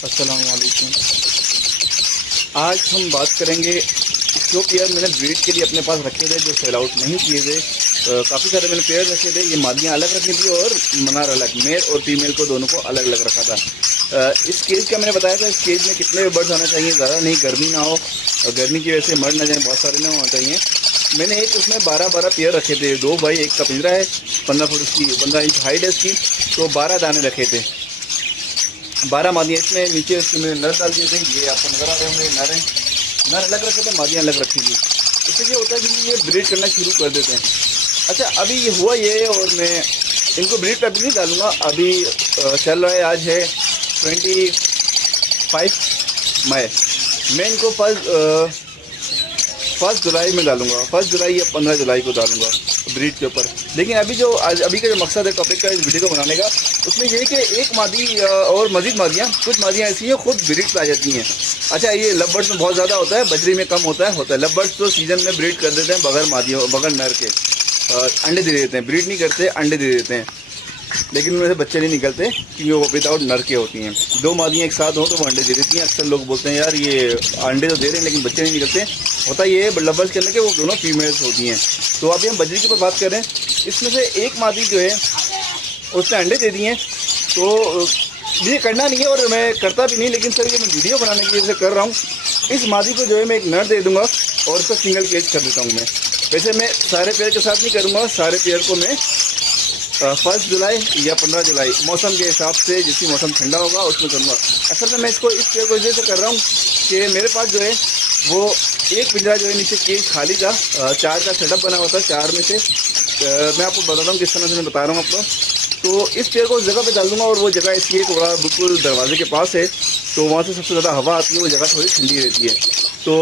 अस्सलाम वालेकुम। आज हम बात करेंगे जो पेयर मैंने ब्रीड के लिए अपने पास रखे थे, जो सेल आउट नहीं किए थे। काफ़ी सारे मैंने पेयर रखे थे। ये मादियाँ अलग रखी थी और मनार अलग, मेल और फीमेल को दोनों को अलग अलग रखा था। इस केज का मैंने बताया था, इस केज में कितने बर्ड्स आना चाहिए, ज़्यादा नहीं, गर्मी ना हो और गर्मी की वजह से मर ना जाए, बहुत सारे ना होना चाहिए। मैंने एक उसमें 12 पेयर रखे थे, 2 बाई 1 का पिंजरा है, 15 फुट उसकी 15 इंच हाइट है इसकी, तो 12 दाने रखे थे। 12 मादियाँ इसमें, नीचे उसके मैंने नर डाल दिए थे। ये आपको नजर आ रहे होंगे, नर अलग रखे थे, मादियाँ अलग रखी थी। इससे ये होता है कि ये ब्रीड करना शुरू कर देते हैं। अच्छा, अभी ये हुआ ये, और मैं इनको ब्रीड पे अभी नहीं डालूंगा। अभी चल रहा है, आज है 25 मई। मैं इनको फर्स्ट जुलाई में डालूंगा, 1 जुलाई या 15 जुलाई को डालूंगा ब्रीड के ऊपर। लेकिन अभी का जो मकसद है टॉपिक का इस वीडियो को बनाने का, उसमें ये है कि एक मादी और मजीद मादियाँ, कुछ मादियाँ ऐसी हैं खुद ब्रीड पे आ जाती हैं। अच्छा, ये लव बर्ड्स में बहुत ज़्यादा होता है, बजरी में कम होता है। लव बर्ड्स तो सीजन में ब्रीड कर देते हैं बगैर मादियों, बगैर नर के, अंडे दे देते हैं, ब्रीड नहीं करते, अंडे दे देते हैं। लेकिन उनमें से बच्चे नहीं निकलते क्योंकि वो विदाउट नर के होती हैं। 2 मादियाँ एक साथ हो तो वो अंडे दे देती हैं। अक्सर लोग बोलते हैं यार ये अंडे तो दे रहे हैं लेकिन बच्चे नहीं निकलते। होता ये है लवर्स के अंदर के वो दोनों फीमेल्स होती हैं। तो अभी हम बजरी के ऊपर बात करें, इसमें से एक मादी जो है उसने अंडे दे दिए हैं। तो ये करना नहीं है और मैं करता भी नहीं, लेकिन सर ये मैं वीडियो बनाने की वजह से कर रहा हूँ। इस मादी को जो है मैं एक नर दे दूँगा और उसका सिंगल केज कर देता हूँ मैं। वैसे मैं सारे पेयर के साथ नहीं करूँगा, सारे पेयर को मैं 1 जुलाई या 15 जुलाई मौसम के हिसाब से, जिसकी मौसम ठंडा होगा उसमें करूँगा। असल में मैं इसको इस पेयर को इसलिए से कर रहा हूँ कि मेरे पास जो है वो एक पिंजरा जो है नीचे केज खाली का 4 का सेटअप बना हुआ था। 4 में से मैं आपको बताता हूँ किस तरह से मैं बता रहा हूँ आपको। तो इस पेयर को उस जगह पे डाल दूँगा और वो जगह इसलिए थोड़ा बिल्कुल दरवाजे के पास है, तो वहाँ से सबसे ज़्यादा हवा आती है, वो जगह थोड़ी ठंडी रहती है। तो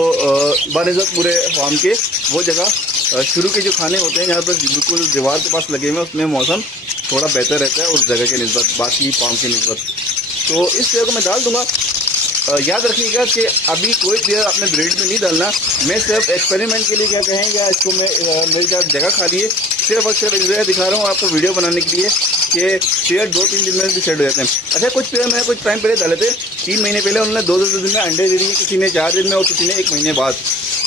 बानिज़्ज़त पूरे फार्म के वो जगह शुरू के जो खाने होते हैं जहाँ पर बिल्कुल दीवार के पास लगे हुए हैं, उसमें मौसम थोड़ा बेहतर रहता है उस जगह के निस्बत, बाकी फार्म के निस्बत। तो इस पेयर को मैं डाल दूँगा। याद रखिएगा कि अभी कोई पेयर अपने ब्रीड में नहीं डालना। मैं सिर्फ एक्सपेरिमेंट के लिए क्या कहेंगे, इसको मैं मेरी जगह खाली है, सिर्फ और सिर्फ इसलिए दिखा रहा हूँ आपको वीडियो बनाने के लिए कि पेयर 2-3 दिन में भी सेट हो जाते हैं। अच्छा, कुछ पेयर मैंने कुछ टाइम पहले डाले थे, 3 महीने पहले, उन्होंने 2-2 दिन में अंडे दे दिए, किसी ने 4 दिन में और किसी ने 1 महीने बाद।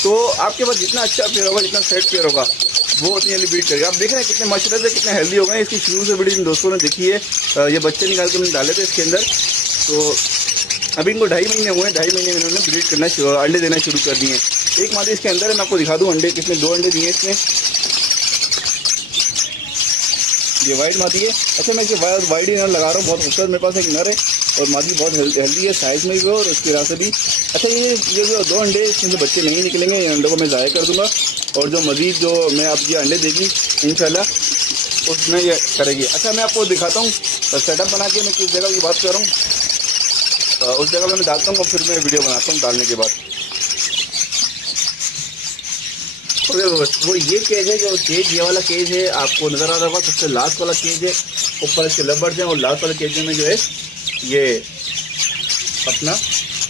तो आपके पास जितना अच्छा पेयर होगा, जितना सेट पेयर होगा, वो उतनी जल्दी ब्रीड करेगा। आप देख रहे हैं कितने माशाल्लाह से कितने हेल्दी हो गए। इसकी शुरू से बड़ी इन दोस्तों ने देखी है, ये बच्चे निकाल के मैंने डाले थे इसके अंदर। तो अभी इनको 2.5 महीने हुए हैं, 2.5 महीने में इन्होंने ब्रीड करना अंडे देना शुरू कर दिए हैं। एक मादी इसके अंदर है, मैं आपको दिखा दूँ अंडे कितने, 2 अंडे दिए इसमें। ये वाइट मादी है। अच्छा, मैं इसे वाइट ही नर लगा रहा हूँ, बहुत खूबसूरत मेरे पास एक नर है और मादी बहुत हेल्दी है, साइज में भी और उसकी वजह से भी। अच्छा, ये जो 2 अंडे इसमें से बच्चे नहीं निकलेंगे, ये अंडों को मैं ज़ाया कर दूँगा और जो मज़ीद जो मैं आप ये अंडे देगी इंशाल्लाह उसमें ये करेगी। अच्छा, मैं आपको दिखाता हूँ सेटअप बना के मैं किस जगह की बात कर रहा हूँ, उस जगह में मैं डालता हूँ और फिर मैं वीडियो बनाता हूँ डालने के बाद। वो ये केज है, जो केज ये वाला केज है आपको नज़र आ रहा होगा, सबसे लास्ट वाला केज है। ऊपर इसके लवर्स हैं और लास्ट वाले केज में जो है ये अपना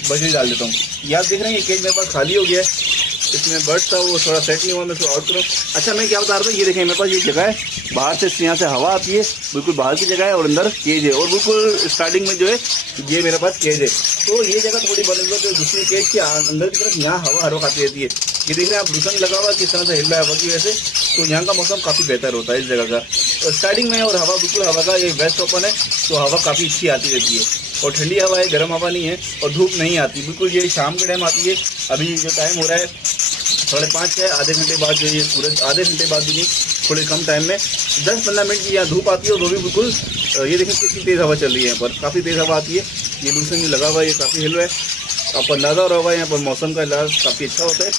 बजरी डाल देता हूँ। ये आप देख रहे हैं ये केज मेरे पास खाली हो गया है, इसमें बर्ड था वो थोड़ा सेट नहीं हुआ, मैं इसको आउट करूँ। अच्छा, मैं क्या बता रहा था, ये देखें मेरे पास ये जगह है, बाहर से यहाँ से हवा आती है, बिल्कुल बाहर की जगह है और अंदर केज है, और बिल्कुल स्टार्टिंग में जो है ये मेरे पास केज है। तो ये जगह थोड़ी बनस्बत जो दूसरी केज के अंदर की तरफ यहाँ हवा हर वक्त आती रहती है। ये देख रहे हैं आप, लूसन लगा हुआ किस तरह से हिल रहा है हवा की वजह से, तो यहाँ का मौसम काफ़ी बेहतर होता है इस जगह का। तो स्टार्टिंग में और हवा बिल्कुल, हवा का ये वेस्ट ओपन है तो हवा काफ़ी अच्छी आती रहती है और ठंडी हवा है, गर्म हवा नहीं है और धूप नहीं आती बिल्कुल। ये शाम के टाइम आती है। अभी जो टाइम हो रहा है 5:30 है, आधे घंटे बाद जो ये सूरज, आधे घंटे बाद भी नहीं, थोड़े कम टाइम में 10-15 मिनट की यहाँ धूप आती है और वो भी बिल्कुल, ये देखें कितनी तेज़ हवा चल रही है, यहाँ पर काफ़ी तेज़ हवा आती है। ये लूसन जो लगा हुआ है ये काफ़ी हिल रहा है, आपको अंदाज़ा हो रहा होगा यहाँ पर मौसम का इलाज काफ़ी अच्छा होता है।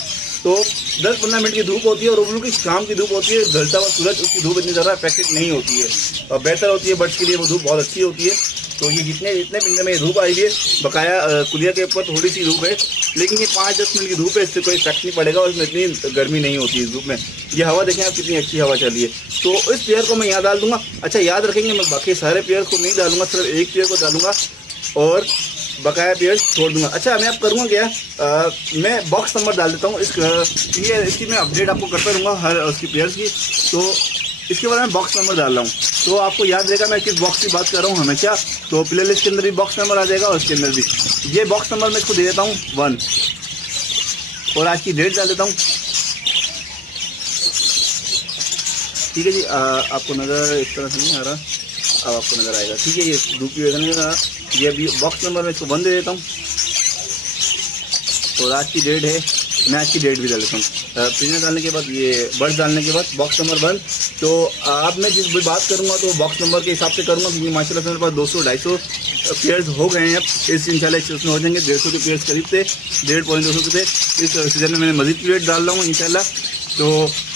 तो 10-15 मिनट की धूप होती है और वो बिल्कुल शाम की धूप होती है, ढलता हुआ सूरज, उसकी धूप इतनी ज़्यादा इफेक्टिव नहीं होती है और बेहतर होती है बर्ड्स के लिए, वो धूप बहुत अच्छी होती है। तो ये जितने पिंजरे में धूप आई है, बकाया कुलिया के ऊपर थोड़ी सी धूप है, लेकिन ये 5-10 मिनट की धूप है, इससे कोई इफेक्ट नहीं पड़ेगा और इसमें इतनी गर्मी नहीं होती है इस धूप में। ये हवा देखें आप कितनी अच्छी हवा चल रही है। तो इस पेयर को मैं यहाँ डाल दूँगा। अच्छा, याद रखेंगे मैं बाकी सारे पेयर को नहीं डालूंगा, सिर्फ एक पेयर को डालूंगा और बकाया पेयर छोड़ दूंगा। अच्छा, मैं अब करूँगा क्या, मैं बॉक्स नंबर डाल देता हूँ इसकी मैं अपडेट आपको करता रहूँगा हर उसकी पेयर्स की। तो इसके बाद मैं बॉक्स नंबर डाल रहा हूँ, तो आपको याद रहेगा मैं किस बॉक्स की बात कर रहा हूँ हमेशा। तो प्ले लिस्ट के अंदर भी बॉक्स नंबर आ जाएगा और उसके अंदर भी। ये बॉक्स नंबर मैं इसको दे देता हूँ 1 और आज की डेट डाल देता हूँ। ठीक है जी, आपको नज़र इस तरह से नहीं आ रहा, अब आपको नज़र आएगा। ठीक है, ये धूप की वजह नहीं आ रहा। ये अभी बॉक्स नंबर मैं इसको 1 दे देता हूँ और आज की डेट है, मैं आज की डेट भी डाल देता हूँ। प्रिंटर डालने के बाद, ये बर्ड्स डालने के बाद बॉक्स नंबर 1। तो अब मैं जिस भी बात करूँगा तो बॉक्स नंबर के हिसाब से करूँगा, क्योंकि माशाल्लाह से मेरे पास 200-250 पेयर्स हो गए हैं। अब इस इंशाल्लाह उसमें हो जाएंगे 150 के पेयर्स करीब थे, 1.5-200 के थे। इस सीजन में मैंने मजीद पेयर डाल रहा हूँ इंशाल्लाह। तो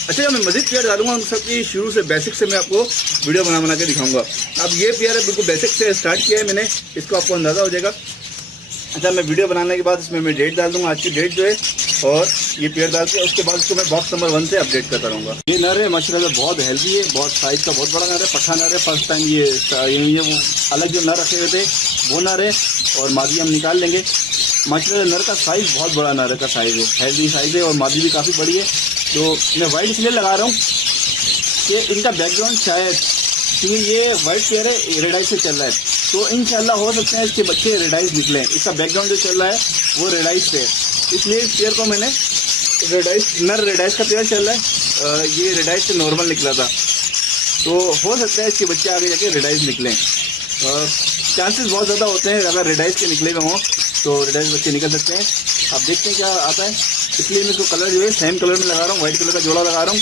अच्छा, मैं मजीद पेयर डालूंगा उन सबकी शुरू से बेसिक से मैं आपको वीडियो बना के दिखाऊंगा। अब ये पेयर बिल्कुल बेसिक से स्टार्ट किया है मैंने, इसको आपको अंदाज़ा हो जाएगा। अच्छा, मैं वीडियो बनाने के बाद इसमें मैं डेट डाल दूंगा, आज की डेट जो है, और ये पेयर डाल के उसके बाद इसको मैं बॉक्स नंबर 1 से अपडेट करता रहूँगा। ये नर है माशाल्लाह बहुत हेल्दी है, बहुत साइज़ का बहुत बड़ा नर है, पट्ठा नर है। फर्स्ट टाइम ये वो अलग जो नर रखे हुए थे वो नर है और मादी हम निकाल लेंगे। माशाल्लाह नर का साइज़ बहुत बड़ा नर का साइज़ है, हेल्दी साइज़ है और मादी भी काफ़ी बड़ी है। तो मैं वाइट इसलिए लगा रहा हूँ कि इनका बैकग्राउंड शायद, क्योंकि ये वाइट पेयर है रेडाइज से चल रहा है, तो इंशाल्लाह हो सकता है इसके बच्चे रेडाइज निकले। इसका बैकग्राउंड जो चल रहा है वो रेडाइज पे है, इसलिए इस पेयर को मैंने नर रेडाइज का पेयर चल रहा है, ये रेडाइज से नॉर्मल निकला था, तो हो सकता है इसके बच्चे आगे जाके रेडाइज निकलें। चांसेस बहुत ज़्यादा होते हैं, अगर रेडाइज के निकले हुए हों तो रेडाइज बच्चे निकल सकते हैं। अब देखते हैं क्या आता है, इसलिए मैं इसको कलर जो है सेम कलर में लगा रहा हूँ, वाइट कलर का जोड़ा लगा रहा हूँ।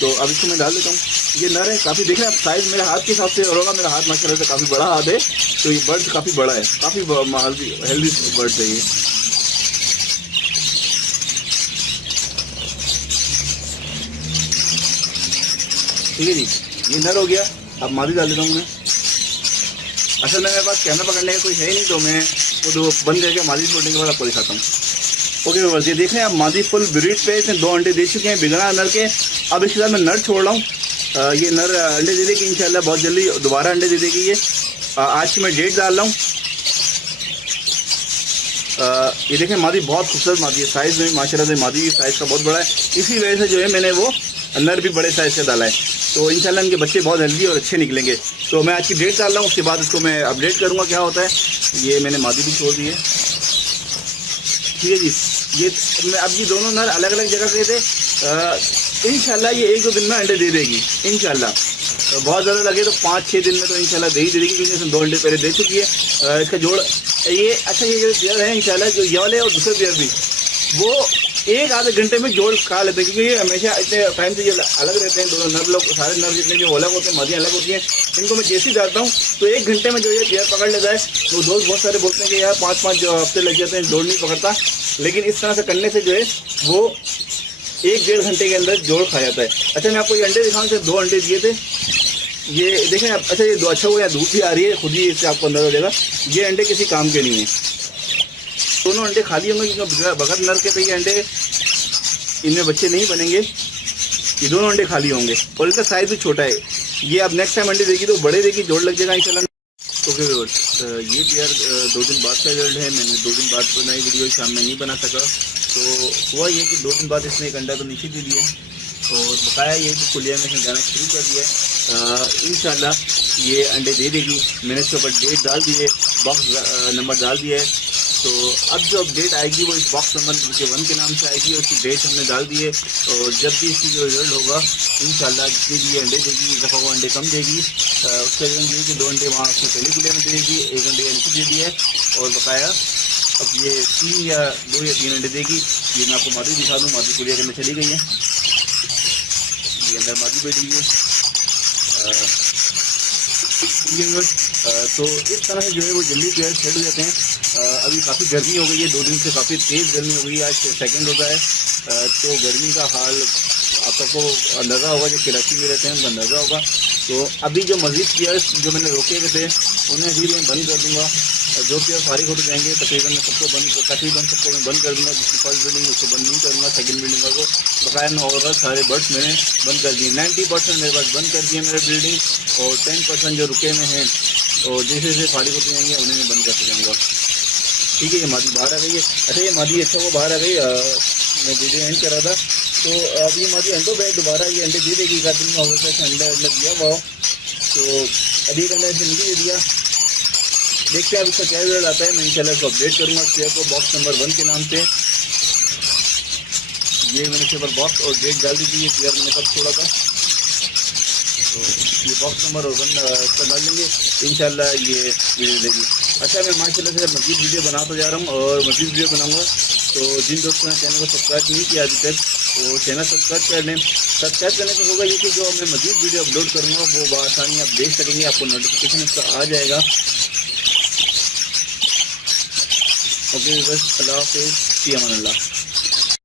तो अब इसको मैं डाल देता हूँ। ये नर है, काफ़ी देख रहे हैं आप, साइज़ मेरे हाथ के हिसाब से होगा, मेरा हाथ माशाल्लाह से काफ़ी बड़ा हाथ है, तो ये बर्ड काफ़ी बड़ा है, काफ़ी हेल्दी बर्ड है ये। ठीक है जी, ये नर हो गया। अब मादी डाल देता हूँ मैं। असल में मेरे पास कैमरा पकड़ने का कोई है ही नहीं, तो मैं वो बंद करके मादी छोड़ने के बाद आपको दिखाता हूँ। ओके बस ये देख रहे हैं आप, मादी फुल ब्रीड पे इसने 2 अंडे दे चुके हैं बिगड़ा नर के। अब इसके साथ मैं नर छोड़ रहा हूँ, ये नर अंडे दे देगी इंशाल्लाह, बहुत जल्दी दोबारा अंडे दे देगी ये। आज की मैं डेट डाल रहा हूँ। ये देखें मादी बहुत खूबसूरत मादी है, साइज़ में माशाल्लाह से मादी साइज़ का बहुत बड़ा है, इसी वजह से जो है मैंने वो नर भी बड़े साइज़ का डाला है। तो इंशाल्लाह इनके बच्चे बहुत हेल्दी और अच्छे निकलेंगे। तो मैं आज की डेट डाल रहा हूँ, उसके बाद इसको मैं अपडेट करूँगा क्या होता है। ये मैंने मादी भी छोड़ दी है। ठीक है जी, ये मैं अब ये दोनों नर अलग अलग जगह गए थे, इंशाल्लाह ये 1-2 दिन में अंडे दे देगी इंशाल्लाह। तो बहुत ज़्यादा लगे तो 5-6 दिन में तो इंशाल्लाह दे ही दे देगी, क्योंकि इसने 2 अंडे पहले दे चुकी है। इसका जोड़ ये अच्छा, ये जो पेयर है इंशाल्लाह, जो ये वाले और दूसरे पेयर भी, वो 1-आधे घंटे में जोड़ खा लेते हैं, क्योंकि ये हमेशा इतने टाइम से ये अलग रहते हैं दोनों नर लोग, सारे नर जितने जो अलग होते हैं, मादियाँ अलग होती हैं। इनको मैं जैसे ही डालता हूँ तो 1 घंटे में जो ये पेयर पकड़ लेता है। तो दोस्त बहुत सारे बोलते हैं कि यार 5-5 जो हफ्ते लग जाते हैं, जोड़ नहीं पकड़ता, लेकिन इस तरह से करने से जो है वो 1-1.5 घंटे के अंदर जोड़ खा जाता है। अच्छा, मैं आपको ये अंडे दिखाऊँ, से 2 अंडे दिए थे, ये देखें आप। अच्छा, ये 2 अच्छा हुआ, धूप भी आ रही है, खुद ही इससे आपको अंदाजा हो जाएगा। ये अंडे किसी काम के नहीं है, दोनों अंडे खाली होंगे, क्योंकि बगैर नर के तो ये अंडे, इनमें बच्चे नहीं बनेंगे, ये दोनों अंडे खाली होंगे और इनका साइज़ भी छोटा है। ये अब नेक्स्ट टाइम अंडे देगी तो बड़े देगी, जोड़ लग जाएगा इंशाल्लाह। ओके व्यूअर्स, ये पेयर 2 दिन बाद का रिजल्ट है। मैंने 2 दिन बाद बनाई वीडियो, शाम में नहीं बना सका, तो हुआ ये कि 2 दिन बाद इसने एक अंडा तो नीचे दे दिया और बकाया ये कि कुलिया में इसने जाना शुरू कर दिया। इंशाल्लाह ये अंडे दे देगी। मैंने इसके ऊपर डेट डाल दी है, बॉक्स नंबर डाल दिया है। तो अब जो अपडेट आएगी वो इस बॉक्स नंबर 1 के नाम से आएगी और उसकी डेट हमने डाल दी है। और जब भी इसकी जो रिजल्ट होगा इंशाल्लाह जितनी भी अंडे देगी, एक दफ़ा वो अंडे कम देगी, उसका रीज़न ये कि 2 अंडे वहाँ उसने पहली कुलिया में दे देगी, 1 अंडे नीचे दे दिया है और बकाया अब ये 3 या 2 या 3 अंडे देगी। ये मैं आपको मादी दिखा दूँ, मादी कुलिया के अंदर चली गई है, ये अंदर मादी बैठी हुई है। तो इस तरह से जो है वो जल्दी पेयर सेट हो जाते हैं। अभी काफ़ी गर्मी हो गई है, 2 दिन से काफ़ी तेज़ गर्मी हो गई है, आज सेकंड होता है। तो गर्मी का हाल आप सबको अंदाज़ा होगा, जो कराची में रहते हैं उनको अंदाज़ा होगा। तो अभी जो मज़ीद पेयर्स जो मैंने रोके हुए थे उन्हें भी मैं बंद कर दूँगा, जो पेयर फारिग होते जाएंगे तकरीबन मैं सबको बंद कर दूँगा। जिसकी फर्स्ट बिल्डिंग उसको बंद नहीं करूँगा, सेकंड बिल्डिंग को बकाया में और सारे बर्ड्स मैंने बंद कर दिए। 90% मेरे पास बंद कर दिए मेरे बिल्डिंग, और 10% जो रुके में हैं और जैसे जैसे फारिग होते जाएंगे उन्हें मैं बंद करते जाऊँगा। ठीक है, ये मादी बाहर आ गई है। अच्छा, ये मादी अच्छा वो बाहर आ गई, मैं वीडियो एंड कर रहा था। तो अब ये मादी अंडों पे दोबारा ये अंडे दे देगी, 1 दिन में होगा कैसे अंडा दिया हुआ हो। तो अभी अंडा इसे नहीं दे दिया, देखते हैं अब इसका क्या रिजल्ट आता है। मैं इंशाल्लाह इसको अपडेट करूँगा पेयर को बॉक्स नंबर 1 के नाम से। ये मैंने इसके ऊपर बॉक्स और डेट डाल दी थी, ये पेयर मैंने कब छोड़ा था, तो ये बॉक्स नंबर 1 इसका डाल देंगे, इंशाल्लाह ये वीडियो देगी। अच्छा, मैं माशाल्लाह से मज़ीद वीडियो बनाता जा रहा हूँ और मज़ीद वीडियो बनाऊँगा। तो जिन दोस्तों ने चैनल को सब्सक्राइब नहीं किया अभी तक, वो चैनल सब्सक्राइब कर लें। सब्सक्राइब करने से होगा ये कि जो मैं मज़ीद वीडियो अपलोड करूँगा वो बआसानी आप देख सकेंगे, आपको नोटिफिकेशन इसका आ जाएगा। ओके बस, अल्लाह हाफ़िज़, फ़ी अमान अल्लाह।